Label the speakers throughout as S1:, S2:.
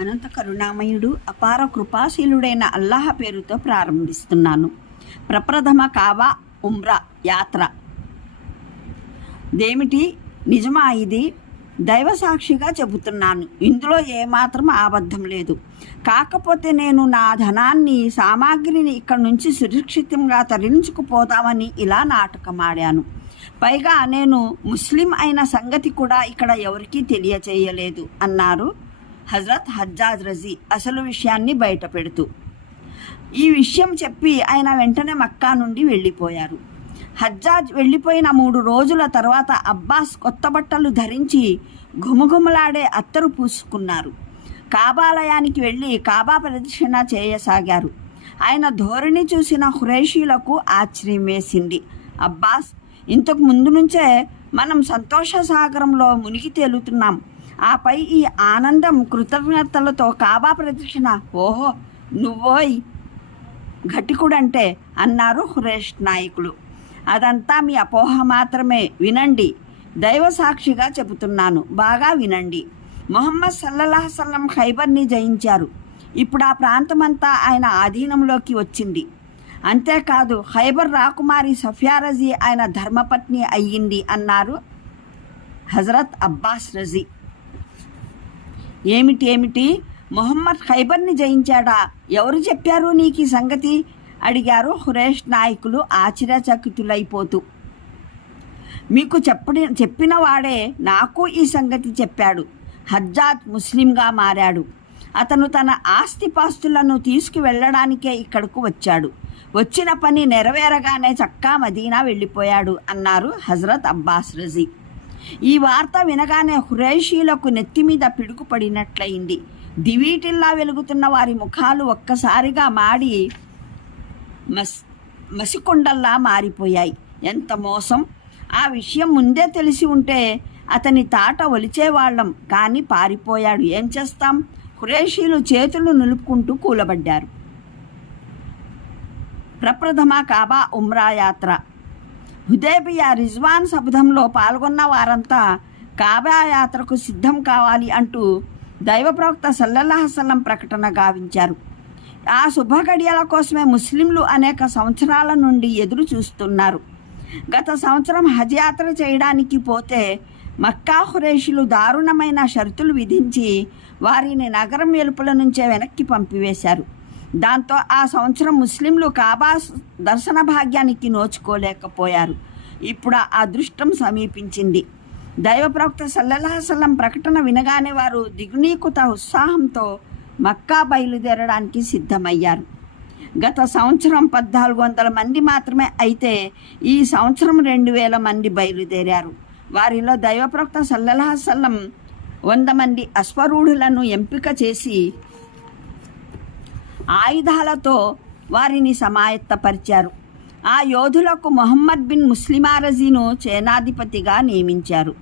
S1: అనంత కరుణామయుడు అపార కృపాశీలుడైన అల్లాహ పేరుతో ప్రారంభిస్తున్నాను. ప్రప్రథమ కావా ఉమ్రా యాత్ర. దేమిటి? నిజమా ఇది? దైవ సాక్షిగా చెబుతున్నాను. ఇందులో ఏమాత్రం అబద్ధం లేదు. కాకపోతే నేను నా ధనాన్ని సామాగ్రిని ఇక్కడ నుంచి సురక్షితంగా తరలించుకుపోతామని ఇలా నాటకమాడాను. పైగా నేను ముస్లిం అయిన సంగతి కూడా ఇక్కడ ఎవరికీ తెలియచేయలేదు అన్నారు హజరత్ హజ్జాజ్ రజీ అసలు విషయాన్ని బయట పెడుతూ ఈ విషయం చెప్పి ఆయన వెంటనే మక్కా నుండి వెళ్ళిపోయారు. హజ్జాజ్ వెళ్ళిపోయిన మూడు రోజుల తర్వాత అబ్బాస్ కొత్త బట్టలు ధరించి ఘుమఘుమలాడే అత్తరు పూసుకున్నారు. కాబాలయానికి వెళ్ళి కాబా ప్రదక్షిణ చేయసాగారు. ఆయన ధోరణి చూసిన హురేషీలకు ఆశ్చర్యం వేసింది అబ్బాస్ ఇంతకు ముందు నుంచే మనం సంతోష సాగరంలో మునిగి తేలుతున్నాం. ఆపై ఈ ఆనందం కృతజ్ఞతలతో కాబా ప్రదక్షిణ. ఓహో నువ్వోయ్. ఘటికుడంటే అన్నారు హురేష్ నాయకులు. అదంతా మీ అపోహ మాత్రమే. వినండి. దైవ సాక్షిగా చెబుతున్నాను. బాగా వినండి. మొహమ్మద్ సల్లల్లాహ్ ఖైబర్ని జయించారు. ఇప్పుడు ఆ ప్రాంతమంతా ఆయన ఆధీనంలోకి వచ్చింది. అంతేకాదు ఖైబర్ రాకుమారి సఫియారజీ ఆయన ధర్మపత్ని అయ్యింది అన్నారు హజరత్ అబ్బాస్ రజీ. ఏమిటి ఏమిటి? మొహమ్మద్ ఖైబర్ని జయించాడా? ఎవరు చెప్పారు నీకు ఈ సంగతి? అడిగారు హురేష్ నాయకులు ఆశ్చర్యచకితులైపోతూ. మీకు చెప్పడి చెప్పిన వాడే నాకు ఈ సంగతి చెప్పాడు. హజ్జాత్ ముస్లింగా మారాడు. అతను తన ఆస్తిపాస్తులను తీసుకువెళ్ళడానికే ఇక్కడకు వచ్చాడు. వచ్చిన పని నెరవేరగానే చక్కా మదీనా వెళ్ళిపోయాడు అన్నారు హజరత్ అబ్బాస్ రజీ. ఈ వార్త వినగానే హురైషీలకు నెత్తి మీద పిడుగుపడినట్లయింది. దివీటిల్లా వెలుగుతున్న వారి ముఖాలు ఒక్కసారిగా మాడి మస్ మసికొండల్లా మారిపోయాయి. ఎంత మోసం? ఆ విషయం ముందే తెలిసి ఉంటే అతని తాట ఒలిచేవాళ్ళం కానీ పారిపోయాడు. ఏం చేస్తాం? హురేషీలు చేతులు నిలుపుకుంటూ కూలబడ్డారు. ప్రప్రథమ కాబా ఉమ్రా యాత్ర. హుదేబియా రిజ్వాన్ శబ్దంలో పాల్గొన్న వారంతా కాబా యాత్రకు సిద్ధం కావాలి అంటూ దైవప్రవక్త సల్లల్లాహసల్లం ప్రకటన గావించారు. ఆ శుభగడియల కోసమే ముస్లింలు అనేక సంవత్సరాల నుండి ఎదురు చూస్తున్నారు. గత సంవత్సరం హజ్ యాత్ర చేయడానికి పోతే మక్కా హురేషులు దారుణమైన షరతులు విధించి వారిని నగరం వెలుపల నుంచే వెనక్కి పంపివేశారు. దాంతో ఆ సంవత్సరం ముస్లింలు కాబా దర్శన భాగ్యానికి నోచుకోలేకపోయారు. ఇప్పుడు ఆ అదృష్టం సమీపించింది. దైవ ప్రవక్త సల్లల్లాహసల్లం ప్రకటన వినగానే వారు దిగునీకుత ఉత్సాహంతో మక్కా బయలుదేరడానికి సిద్ధమయ్యారు. గత సంవత్సరం పద్నాలుగు వందల మంది మాత్రమే అయితే ఈ సంవత్సరం రెండు వేల మంది బయలుదేరారు. వారిలో దైవప్రవక్త సల్లల్లాహసల్లం వంద మంది అశ్వరూఢులను ఎంపిక చేసి ఆయుధాలతో వారిని సమాయత్తపరిచారు. ఆ యోధులకు మొహమ్మద్ బిన్ ముస్లిమారజీను సేనాధిపతిగా నియమించారు.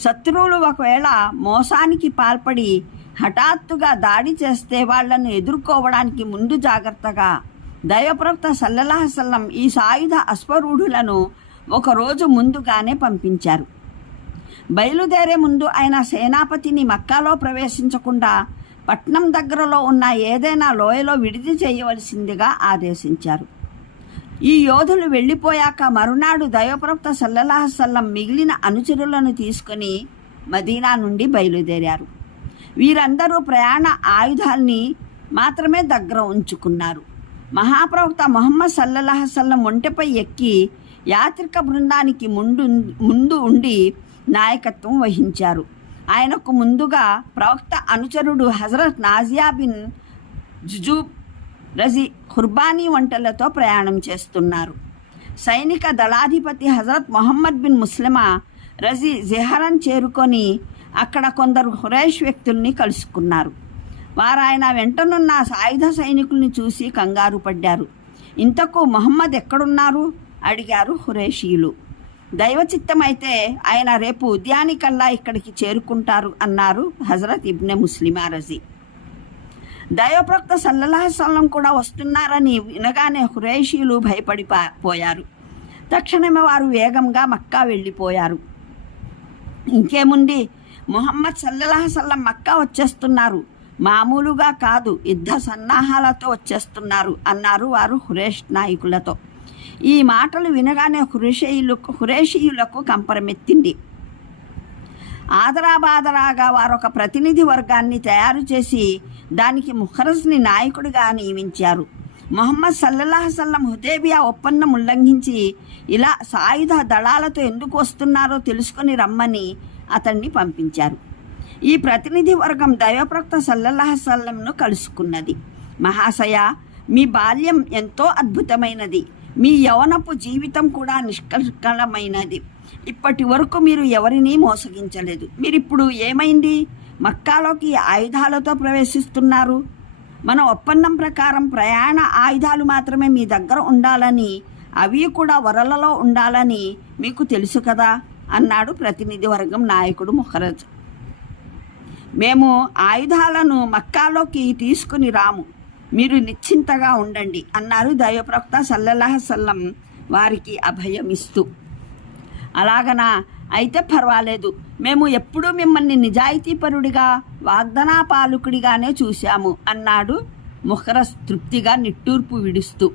S1: శత్రువులు ఒకవేళ మోసానికి పాల్పడి హఠాత్తుగా దాడి చేస్తే వాళ్ళను ఎదుర్కోవడానికి ముందు జాగ్రత్తగా దైవప్రవక్త సల్లల్లాహసల్లం ఈ సాయుధ అశ్వరూఢులను ఒకరోజు ముందుగానే పంపించారు. బయలుదేరే ముందు ఆయన సేనాపతిని మక్కాలో ప్రవేశించకుండా పట్నం దగ్గరలో ఉన్న ఏదైనా లోయలో విడిది చేయవలసిందిగా ఆదేశించారు. ఈ యోధులు వెళ్ళిపోయాక మరునాడు దైవప్రవక్త సల్లల్లాహసల్లం మిగిలిన అనుచరులను తీసుకొని మదీనా నుండి బయలుదేరారు. వీరందరూ ప్రయాణ ఆయుధాల్ని మాత్రమే దగ్గర ఉంచుకున్నారు. మహాప్రవక్త మొహమ్మద్ సల్లల్లాహసల్లం ఒంటెపై ఎక్కి యాత్రిక బృందానికి ముందు ముందు ఉండి నాయకత్వం వహించారు. ఆయనకు ముందుగా ప్రవక్త అనుచరుడు హజరత్ నాజియా బిన్ జుజూబ్ రజీ ఖుర్బానీ వంటలతో ప్రయాణం చేస్తున్నారు. సైనిక దళాధిపతి హజరత్ మొహమ్మద్ బిన్ ముస్లిమా రజీ జెహరన్ చేరుకొని అక్కడ కొందరు హురైష్ వ్యక్తుల్ని కలుసుకున్నారు. వారు ఆయన వెంటనున్న సాయుధ సైనికుల్ని చూసి కంగారు పడ్డారు. ఇంతకు మహమ్మద్ ఎక్కడున్నారు? అడిగారు హురేషీలు దైవచిత్తమైతే ఆయన రేపు ఉదయానికల్లా ఇక్కడికి చేరుకుంటారు అన్నారు హజరత్ ఇబ్నె ముస్లిమారజీ దైవప్రక్త సల్లల్లాహసల్లం కూడా వస్తున్నారని వినగానే హురేషీలు భయపడి పోయారు. తక్షణమే వారు వేగంగా మక్కా వెళ్ళిపోయారు. ఇంకేముంది? మొహమ్మద్ సల్లల్లాహ సల్లం మక్కా వచ్చేస్తున్నారు. మామూలుగా కాదు యుద్ధ సన్నాహాలతో వచ్చేస్తున్నారు అన్నారు వారు హురేష్ నాయకులతో. ఈ మాటలు వినగానే హురేషీయులకు హురేషీయులకు కంపరమెత్తింది. ఆదరాబాదరాగా వారొక ప్రతినిధి వర్గాన్ని తయారు చేసి దానికి ముఖరజ్ని నాయకుడిగా నియమించారు. మొహమ్మద్ సల్లల్లాహసల్లం హుదేబియా ఒప్పందం ఉల్లంఘించి ఇలా సాయుధ దళాలతో ఎందుకు వస్తున్నారో తెలుసుకొని రమ్మని అతన్ని పంపించారు. ఈ ప్రతినిధి వర్గం దైవప్రక్త సల్లల్లాహసల్లంను కలుసుకున్నది. మహాశయ మీ బాల్యం ఎంతో అద్భుతమైనది. మీ యవనపు జీవితం కూడా నిష్కల్కలమైనది. ఇప్పటి వరకు మీరు ఎవరినీ మోసగించలేదు. మీరు ఇప్పుడు ఏమైంది? మక్కాలోకి ఆయుధాలతో ప్రవేశిస్తున్నారు. మన ఒప్పందం ప్రకారం ప్రయాణ ఆయుధాలు మాత్రమే మీ దగ్గర ఉండాలని అవి కూడా వరలలో ఉండాలని మీకు తెలుసు కదా అన్నాడు ప్రతినిధి వర్గం నాయకుడు ముఖరజ్. మేము ఆయుధాలను మక్కాలోకి తీసుకుని రాము. మీరు నిశ్చింతగా ఉండండి అన్నారు దైవప్రవక్త సల్లల్లాహ వారికి అభయమిస్తూ. అలాగనా? అయితే పర్వాలేదు. మేము ఎప్పుడూ మిమ్మల్ని నిజాయితీపరుడిగా వాగ్దనా పాలకుడిగానే చూశాము అన్నాడు ముఖరస్ తృప్తిగా నిట్టూర్పు విడుస్తూ.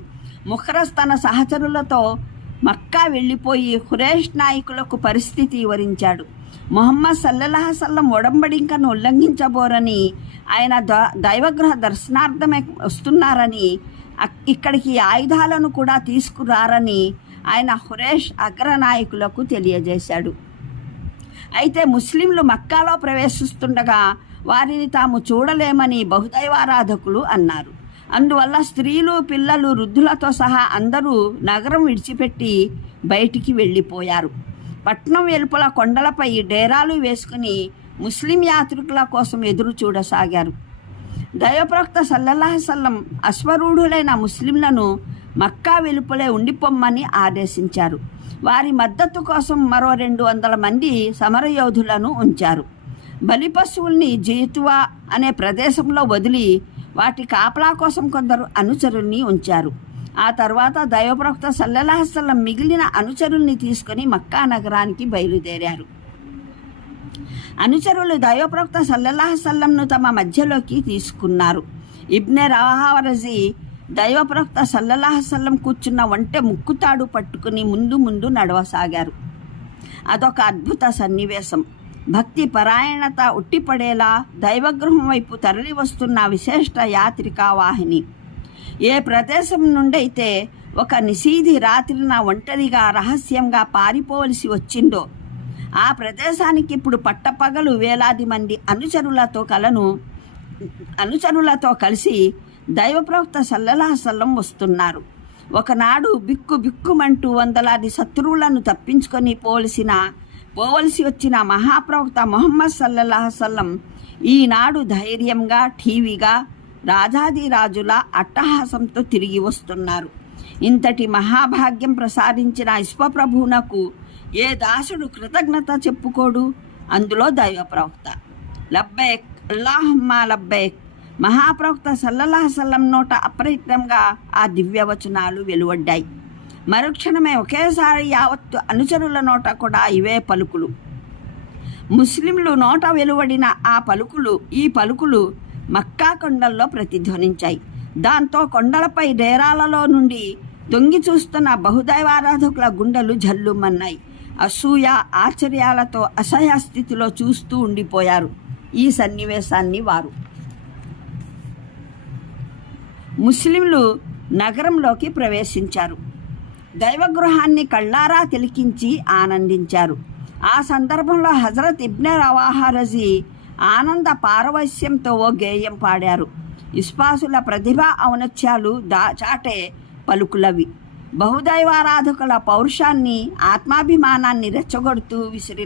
S1: ముఖరస్ తన సహచరులతో మక్కా వెళ్ళిపోయి హురేష్ నాయకులకు పరిస్థితి వివరించాడు. మొహమ్మద్ సల్లల్లాహ సల్లం ఒడంబడింకను ఉల్లంఘించబోరని ఆయన ద దైవగ్రహ దర్శనార్థమే వస్తున్నారని అక్- ఇక్కడికి ఆయుధాలను కూడా తీసుకురారని ఆయన హురేష్ అగ్రనాయకులకు తెలియజేశాడు. అయితే ముస్లింలు మక్కాలో ప్రవేశిస్తుండగా వారిని తాము చూడలేమని బహుదైవారాధకులు అన్నారు. అందువల్ల స్త్రీలు పిల్లలు వృద్ధులతో సహా అందరూ నగరం విడిచిపెట్టి బయటికి వెళ్ళిపోయారు. పట్నం వెలుపల కొండలపై డేరాలు వేసుకుని ముస్లిం యాత్రికుల కోసం ఎదురు చూడసాగారు. దైవప్రవక్త సల్లల్లాహసల్లం అశ్వరూఢులైన ముస్లింలను మక్కా వెలుపలే ఉండిపోమ్మని ఆదేశించారు. వారి మద్దతు కోసం మరో రెండు వందల మంది సమరయోధులను ఉంచారు. బలి పశువుల్ని అనే ప్రదేశంలో వదిలి వాటి కాపలా కోసం కొందరు అనుచరుల్ని ఉంచారు. ఆ తర్వాత దైవప్రవక్త సల్లల్లాహ మిగిలిన అనుచరుల్ని తీసుకొని మక్కా నగరానికి బయలుదేరారు. అనుచరులు దైవప్రవక్త సల్లల్లాహ తమ మధ్యలోకి తీసుకున్నారు. ఇబ్నె రవాహరజీ దైవప్రవక్త సల్లల్లాహ కూర్చున్న ఒంటె ముక్కుతాడు పట్టుకుని ముందు ముందు నడవసాగారు. అదొక అద్భుత సన్నివేశం. భక్తి పరాయణత ఉట్టిపడేలా దైవగృహం వైపు తరలి వస్తున్న విశేష యాత్రికా వాహిని. ఏ ప్రదేశం నుండైతే ఒక నిశీధి రాత్రిన ఒంటరిగా రహస్యంగా పారిపోవలసి వచ్చిందో ఆ ప్రదేశానికి ఇప్పుడు పట్టపగలు వేలాది మంది అనుచరులతో కలను అనుచరులతో కలిసి దైవప్రవక్త సల్లలాసల్లం సల్లం వస్తున్నారు. ఒకనాడు బిక్కు బిక్కుమంటూ వందలాది శత్రువులను తప్పించుకొని పోవలసిన పోవలసి వచ్చిన మహాప్రవక్త మొహమ్మద్ సల్లల్లాహసల్లం ఈనాడు ధైర్యంగా ఠీవిగా రాజాదిరాజుల అట్టహాసంతో తిరిగి వస్తున్నారు. ఇంతటి మహాభాగ్యం ప్రసాదించిన విశ్వప్రభువునకు ఏ దాసుడు కృతజ్ఞత చెప్పుకోడు? అందులో దైవ ప్రవక్త లబ్బేక్ అల్లాహమ్మా లబ్బేక్ మహాప్రవక్త సల్లల్లాహసల్లం నోట అప్రయత్నంగా ఆ దివ్యవచనాలు వెలువడ్డాయి. మరుక్షణమే ఒకేసారి యావత్తు అనుచరుల నోట కూడా ఇవే పలుకులు. ముస్లింలు నోట వెలువడిన ఆ పలుకులు ఈ పలుకులు మక్కా కొండల్లో ప్రతిధ్వనించాయి. దాంతో కొండలపై డేరాలలో నుండి తొంగి చూస్తున్న బహుదైవారాధకుల గుండెలు జల్లుమన్నాయి. అసూయ ఆశ్చర్యాలతో అసహ్య స్థితిలో చూస్తూ ఉండిపోయారు ఈ సన్నివేశాన్ని వారు. ముస్లింలు నగరంలోకి ప్రవేశించారు. దైవగృహాన్ని కళ్ళారా తిలికించి ఆనందించారు. ఆ సందర్భంలో హజరత్ ఇబ్నె రవాహరజీ ఆనంద పారవశ్యంతో ఓ గేయం పాడారు. ఇస్పాసుల ప్రతిభ ఔనత్యాలు దా చాటే పలుకులవి. బహుదైవారాధకుల పౌరుషాన్ని ఆత్మాభిమానాన్ని రెచ్చగొడుతూ విసిరి